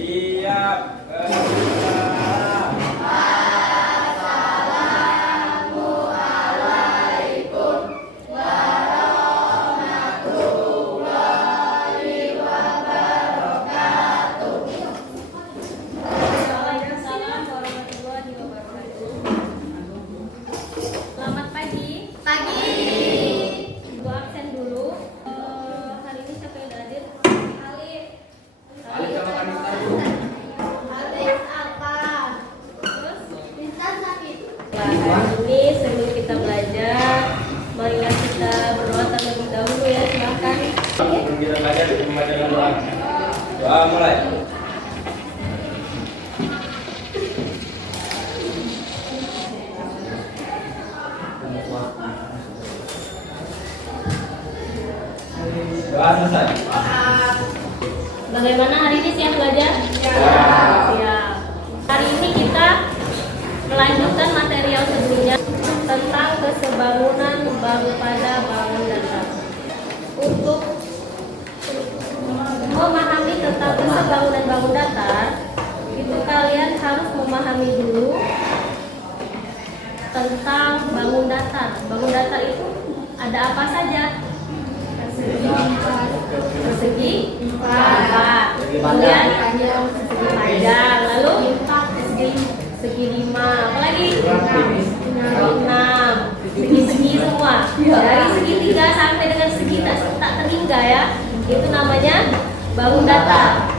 Siap. Waalaikumsalam warahmatullahi wabarakatuh. Selamat pagi. Pagi. Ibu absen dulu. Hari ini siapa yang hadir? Alif. Alif sama Kanita. Alif apa? Terus Intan sakit. hari ini sebelum kita belajar, marilah kita berdoa terlebih dahulu ya, silakan. Sebelum kita belajar, kita membacakan doa. Doa mulai. Doa selesai. Bagaimana hari ini siap belajar? Siap. Hari ini kita melanjutkan material sebelumnya tentang kesebangunan bangun pada bangun datar. Untuk memahami tentang kesebangunan bangun datar, itu kalian harus memahami dulu tentang bangun datar. Bangun datar itu ada apa saja? Persegi empat, kemudian persegi panjang, lalu segi lima, apalagi enam, segi semua, dari segitiga sampai dengan segi tak terhingga ya, itu namanya bangun datar.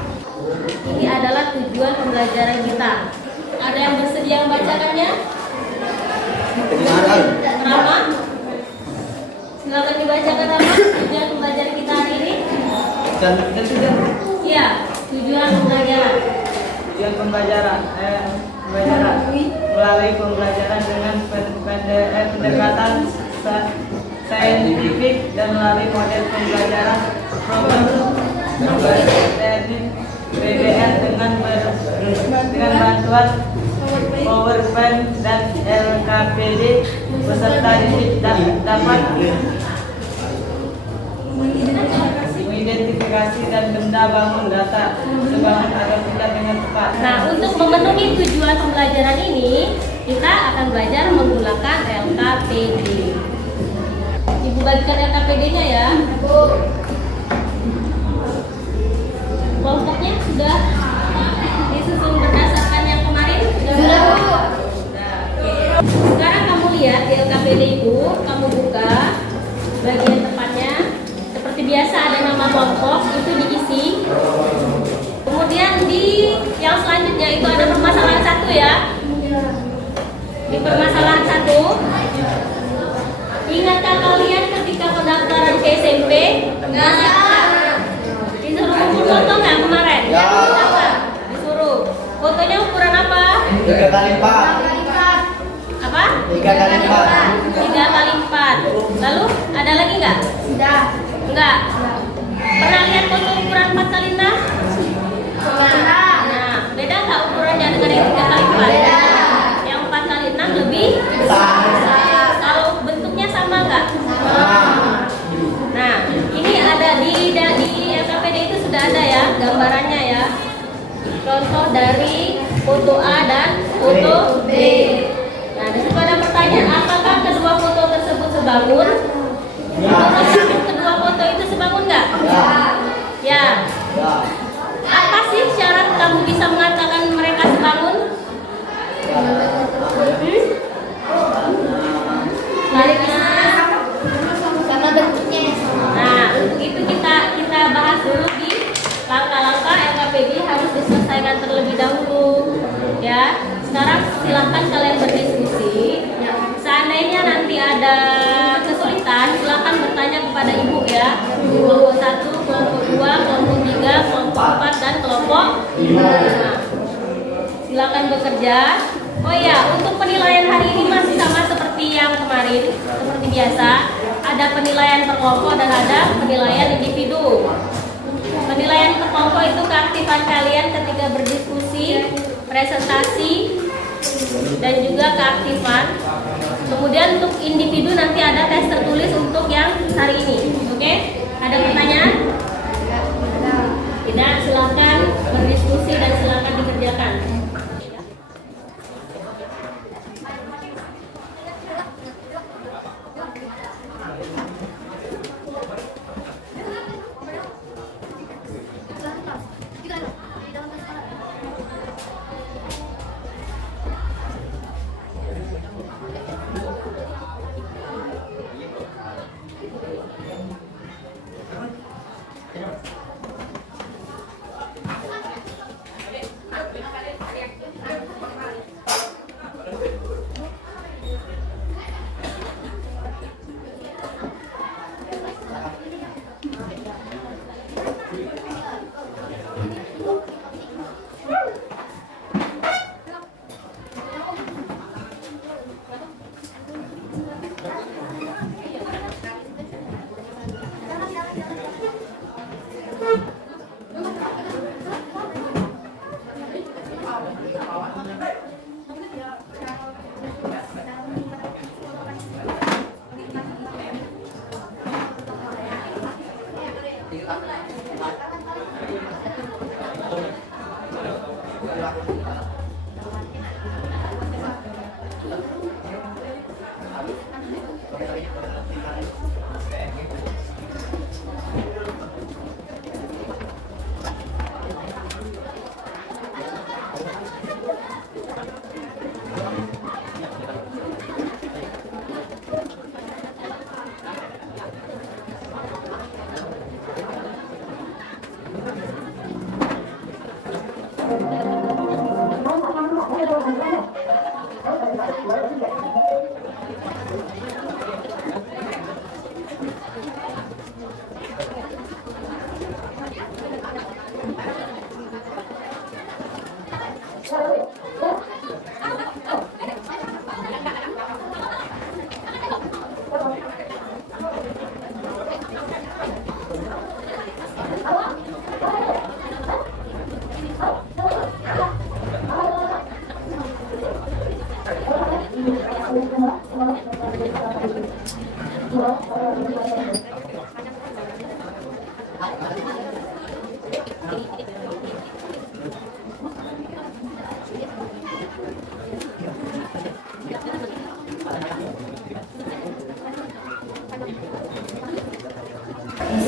Ini adalah tujuan pembelajaran kita. Ada yang bersedia membacakannya? Rama? Silakan dibacakan Rama, tujuan pembelajaran kita hari ini. Dan sudah Iya, tujuan pembelajaran. tujuan pembelajaran melalui pembelajaran dengan pendekatan saintifik dan melalui model pembelajaran program teknik PBL dengan bantuan PowerPoint dan LKPD peserta didik dapat mengidentifikasi dan benda bangun data sebangun agar tidak dengan tepat. Nah, untuk memenuhi tujuan pembelajaran ini, kita akan belajar menggunakan LKPD. Ibu bagikan LKPD-nya ya. Kelompoknya sudah disusun berdasarkan yang kemarin? Sudah. Sekarang kamu lihat di LKPD itu, kamu buka bagian depannya. Seperti biasa ada nama kelompok, itu diisi. Kemudian di yang selanjutnya itu ada permasalahan satu ya. Di permasalahan satu, ingatkah kalian ketika pendaftaran ke SMP? Disuruh kumpul foto nggak kemarin? Apa? Disuruh. Fotonya ukuran apa? 3x4. Apa? 3x4. 3x4. Lalu ada lagi nggak? Sudah. Enggak. Pernah lihat foto ukuran 4x6? Nah, beda nggak ukurannya dengan yang 3x4? Beda. Yang 4x6 lebih Besar. Kalau bentuknya sama nggak? Nah, ini ada di LKPD itu sudah ada ya gambarannya ya. Contoh dari foto A dan foto B. Nah, di situ ada pertanyaan, apakah kedua foto tersebut sebangun? Menurut kedua foto itu sebangun nggak? Ya. Apa sih syarat kamu bisa mengatakan mereka sebangun? Sama bentuknya. Nah, untuk itu kita bahas dulu di langkah-langkah LKPD harus diselesaikan terlebih dahulu. Ya, sekarang silahkan kalian berdiskusi. Seandainya nanti ada kesulitan, silahkan bertanya kepada ibu ya. Kelompok 1, kelompok 2, kelompok 3, kelompok 4, dan kelompok 5. Silakan bekerja. Oh ya, untuk penilaian hari ini masih sama seperti yang kemarin, seperti biasa. Ada penilaian per kelompok dan ada penilaian individu. Penilaian per kelompok itu keaktifan kalian ketika berdiskusi, presentasi, dan juga keaktifan. Kemudian untuk individu nanti ada tes tertulis untuk yang hari ini. Oke? Ada pertanyaan? Tidak, silakan berdiskusi dan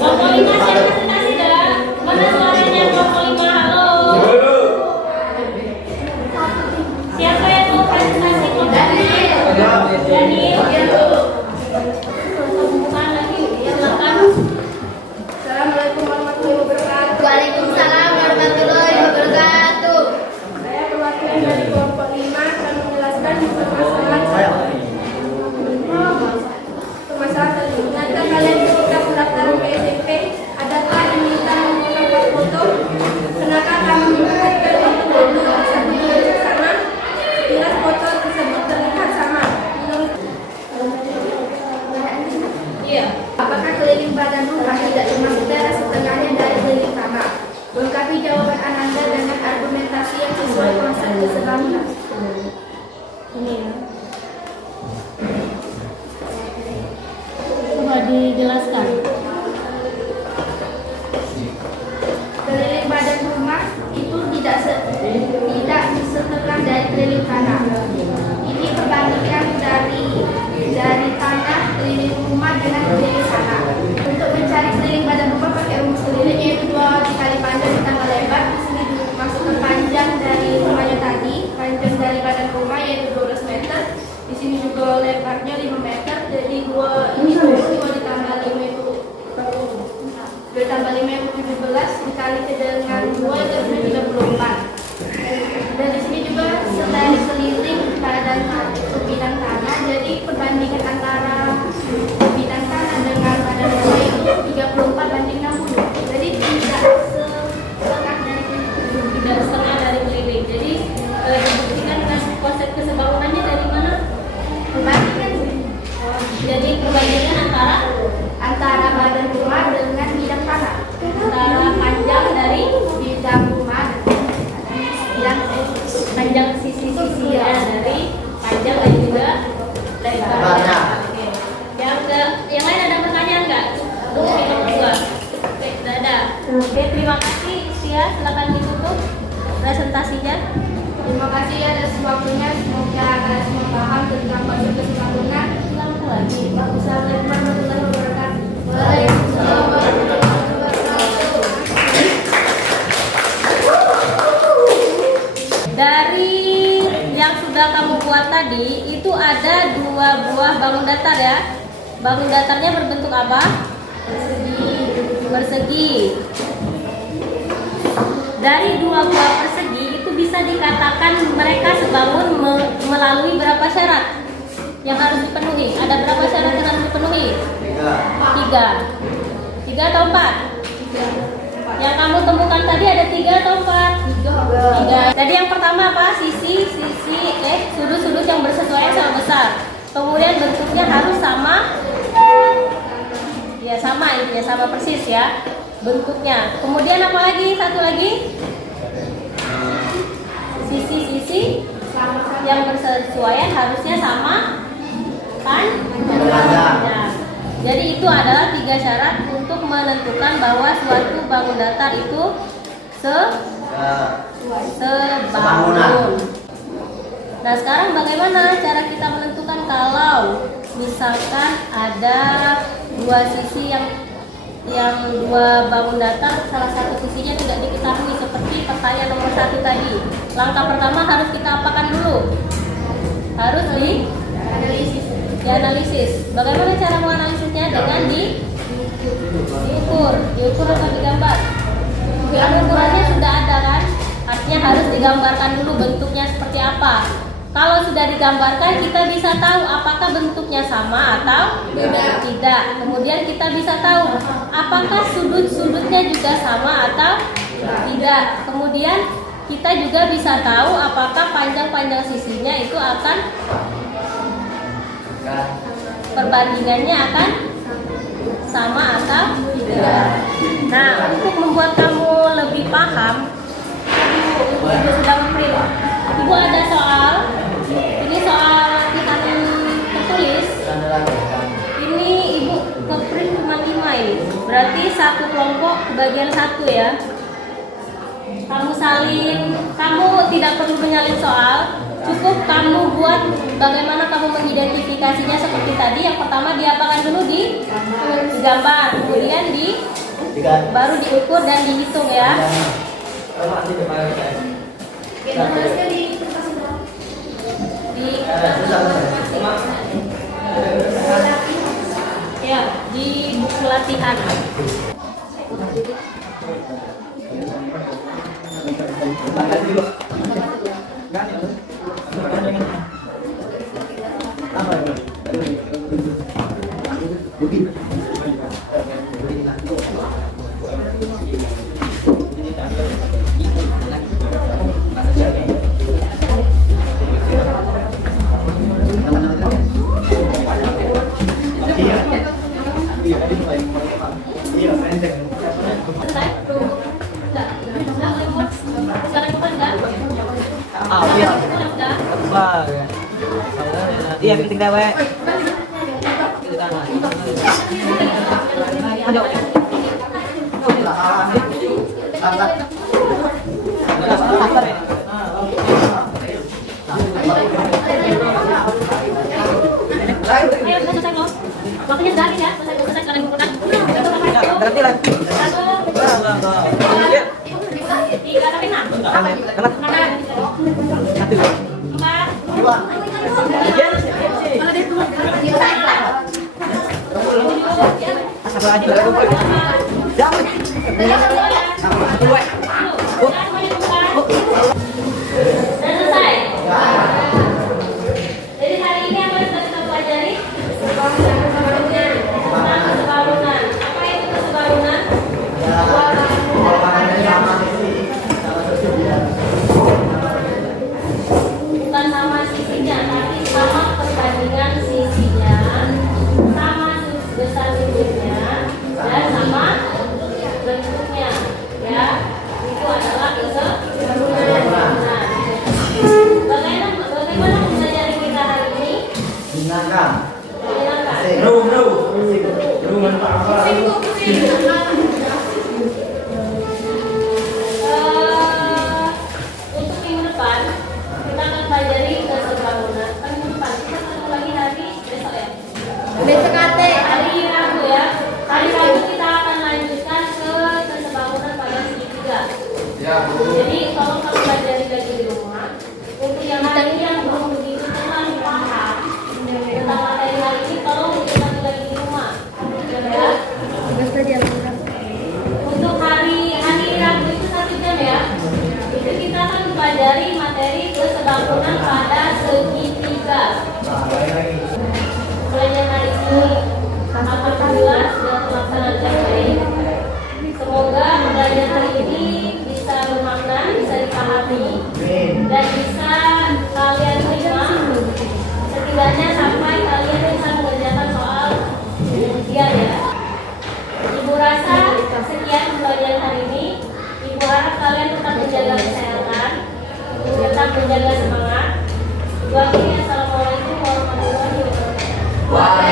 Kelompok 5 siap presentasi dah. Mana suaranya kelompok 5? Halo. Siapa yang mau presentasi kelompok 5? Daniel. Bukan lagi. Silakan. Assalamualaikum warahmatullahi wabarakatuh. Waalaikumsalam warahmatullahi wabarakatuh. Saya perwakilan dari kelompok 5 akan menjelaskan permasalahan tadi. Ternyata kalian ketika pendaftaran ke SMP, adakah yang minta mengumpulkan foto? Kenapa kami mendapatkan foto satu yang sama? Sekilas foto tersebut terlihat sama. Iya. Apakah keliling badan rumah tidak termasuk daerah setengahnya dari keliling tanah? Lengkapi jawaban Ananda dengan argumentasi yang sesuai konsep kesebangunan. Ini ya. Coba dijelaskan. Keliling badan rumah itu tidak setengah dari keliling tanah. Ini perbandingan dari tanah keliling rumah dengan keliling tanah. Untuk mencari keliling badan rumah pakai rumus keliling yaitu 2 dikali panjang ditambah lebar. Di sini dimasukkan panjang dari rumahnya tadi, panjang dari badan rumah yaitu 12 meter. Di sini juga lebarnya 5 meter. Jadi 2 ditambah 5 itu 2 tambah 5 itu 17 dikali dengan 2 itu 34. Dan di sini juga selain keliling badan bidang tanah, jadi perbandingan antara bidang tanah dengan badan rumah itu 34 banding 60. Jadi tidak setengah dari keliling. Jadi dibuktikan dengan konsep kesebangunannya dari mana? Perbandingan Jadi perbandingan antara badan rumah dengan bidang tanah, antara panjang dari bidang rumah dan panjang sisi-sisi ya, dari panjang dan juga lebarnya. Oke. Yang lain ada pertanyaan nggak? Mungkin nomor 2. Oke, sudah ada. Oke, terima kasih Sia. Silakan ditutup presentasinya. Terima kasih atas waktunya. Semoga kalian semua paham tentang konsep kesebangunan. Ulang lagi. Wassalamualaikum warahmatullahi wabarakatuh. Waalaikumsalam warahmatullahi wabarakatuh. Dari yang sudah kamu buat tadi, itu ada 2 buah bangun datar ya. Bangun datarnya berbentuk apa? Persegi. Dari 2 buah persegi itu bisa dikatakan mereka sebangun melalui berapa syarat yang harus dipenuhi? Ada berapa syarat yang harus dipenuhi? 3 atau 4? Yang kamu temukan tadi ada 3 atau 4? 3. Tadi yang pertama apa? Sudut-sudut yang bersesuaian sama besar. Kemudian bentuknya harus sama. Ya sama, intinya sama persis ya bentuknya. Kemudian apa lagi? Satu lagi, sisi-sisi yang bersesuaian harusnya sama panjang. Jadi itu adalah 3 syarat untuk menentukan bahwa suatu bangun datar itu sebangun. Nah, sekarang bagaimana cara kita menentukan kalau misalkan ada dua sisi yang dua bangun datar, salah satu sisinya tidak diketahui seperti pertanyaan nomor 1 tadi. Langkah pertama harus kita apakan dulu? Harus dianalisis. Bagaimana cara menganalisisnya? Dengan diukur atau digambar. Kalau ukurannya sudah ada kan, artinya harus digambarkan dulu bentuknya seperti apa. Kalau sudah digambarkan, kita bisa tahu apakah bentuknya sama atau tidak. Kemudian kita bisa tahu apakah sudut-sudutnya juga sama atau tidak. Kemudian kita juga bisa tahu apakah panjang-panjang sisinya itu akan perbandingannya akan sama atau tidak. Nah, untuk membuat kamu lebih paham, Ibu sudah memprint. Ibu ada soal. Ini soal latihan tertulis. Ini Ibu ke-print cuma 5 ini. Berarti satu kelompok bagian 1 ya. Kamu tidak perlu menyalin soal. Cukup kamu buat bagaimana kamu mengidentifikasinya seperti tadi. Yang pertama diapakan dulu? Digambar, kemudian baru diukur dan dihitung ya. Di buku latihan. Iya, penting dewe. Ayo. Makanya dari ya, selesai kalian bukukan. Berarti lah. Tiga tapi 6. Kanan. 1. Satu lagi. Jangan. Dan selesai. Jadi hari ini apa yang sudah kita pelajari? Kesebarunan. Apa itu kesebarunan? Bukan sama sisinya, tapi sama perbandingan sisinya, sama besar sudutnya, dan sama bentuknya. Ya, itu adalah kesebarunan. Bagaimana mempelajari kita hari ini? Menyenangkan. Untuk minggu depan kita akan pelajari kesebarunan. Minggu depan kita ketemu lagi hari besok ya. Besok ate. Hari Rabu ya. Hari Rabu kita akan lanjutkan ke kesebarunan pada segitiga. Jadi kalau kamu pelajari lagi di rumah, untuk yang hari ini yang belum begitu terlalu paham tentang materi hari ini, tolong diulangi lagi di rumah. Ya. Untuk hari Rabu itu 1 jam ya. Itu kita akan mempelajari materi kesebangunan pada segitiga. Pelajaran hari ini alhamdulillah sudah terlaksana dengan baik. Semoga pelajaran hari ini bisa bermakna, bisa dipahami, dan bisa kalian terima. Setidaknya sampai kalian bisa mengerjakan soal ujian ya. Ibu rasa sekian pembelajaran hari ini. Ibu harap kalian tetap menjaga kesehatan, tetap menjaga semangat. Assalamualaikum warahmatullahi wabarakatuh.